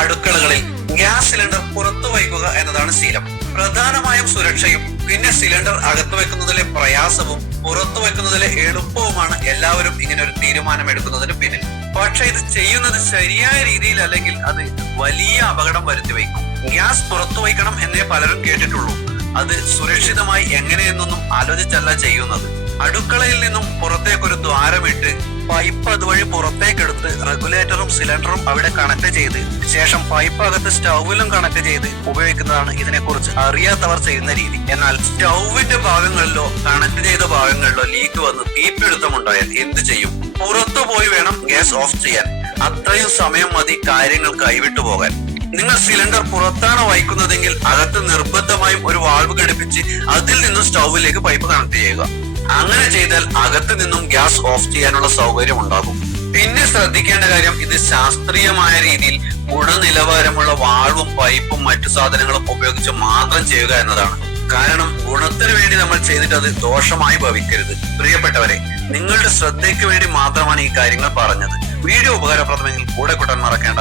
അടുക്കളകളിൽ gas cylinder പുറത്തു വയ്ക്കുക എന്നതാണ് ശീലം. പ്രധാനമായും സുരക്ഷയും പിന്നെ സിലിണ്ടർ അകത്തു വെക്കുന്നതിലെ പ്രയാസവും പുറത്തു വെക്കുന്നതിലെ എളുപ്പവുമാണ് എല്ലാവരും ഇങ്ങനെ ഒരു തീരുമാനം എടുക്കുന്നതിന് പിന്നിൽ. പക്ഷെ ഇത് ചെയ്യുന്നത് ശരിയായ രീതിയിൽ അല്ലെങ്കിൽ അത് വലിയ അപകടം വരുത്തി വയ്ക്കും. ഗ്യാസ് പുറത്തു വയ്ക്കണം എന്നേ പലരും കേട്ടിട്ടുള്ളൂ. അത് സുരക്ഷിതമായി എങ്ങനെയെന്നൊന്നും ആലോചിച്ചല്ല ചെയ്യുന്നത്. അടുക്കളയിൽ നിന്നും പുറത്തേക്കൊരു ദ്വാരമിട്ട് പൈപ്പ് അതുവഴി പുറത്തേക്കെടുത്ത് റെഗുലേറ്ററും സിലിണ്ടറും അവിടെ കണക്ട് ചെയ്ത് ശേഷം പൈപ്പ് അകത്ത് സ്റ്റൗവിലും കണക്ട് ചെയ്ത് ഉപയോഗിക്കുന്നതാണ് ഇതിനെക്കുറിച്ച് അറിയാത്തവർ ചെയ്യുന്ന രീതി. എന്നാൽ സ്റ്റൗവിന്റെ ഭാഗങ്ങളിലോ കണക്ട് ചെയ്ത ഭാഗങ്ങളിലോ ലീക്ക് വന്ന് തീപിടുത്തമുണ്ടായാൽ എന്ത് ചെയ്യും? പുറത്തു പോയി വേണം ഗ്യാസ് ഓഫ് ചെയ്യാൻ. അത്രയും സമയം മതി കാര്യങ്ങൾ കൈവിട്ടു പോകാൻ. നിങ്ങൾ സിലിണ്ടർ പുറത്താണ് വയ്ക്കുന്നതെങ്കിൽ അകത്ത് നിർബന്ധമായും ഒരു വാൾവ് ഘടിപ്പിച്ച് അതിൽ നിന്നും സ്റ്റൗവിലേക്ക് പൈപ്പ് കണക്ട് ചെയ്യുക. അങ്ങനെ ചെയ്താൽ അകത്ത് നിന്നും ഗ്യാസ് ഓഫ് ചെയ്യാനുള്ള സൗകര്യം ഉണ്ടാകും. പിന്നെ ശ്രദ്ധിക്കേണ്ട കാര്യം, ഇത് ശാസ്ത്രീയമായ രീതിയിൽ ഗുണനിലവാരമുള്ള വാൾവും പൈപ്പും മറ്റു സാധനങ്ങളും ഉപയോഗിച്ച് മാത്രം ചെയ്യുക എന്നതാണ്. കാരണം ഗുണത്തിന് വേണ്ടി നമ്മൾ ചെയ്തിട്ട് അത് ദോഷമായി ഭവിക്കരുത്. പ്രിയപ്പെട്ടവരെ, നിങ്ങളുടെ ശ്രദ്ധയ്ക്ക് വേണ്ടി മാത്രമാണ് ഈ കാര്യങ്ങൾ പറഞ്ഞത്. വീഡിയോ ഉപകാരപ്രദമെങ്കിൽ കൂടെ കൂട്ടാൻ മറക്കേണ്ട.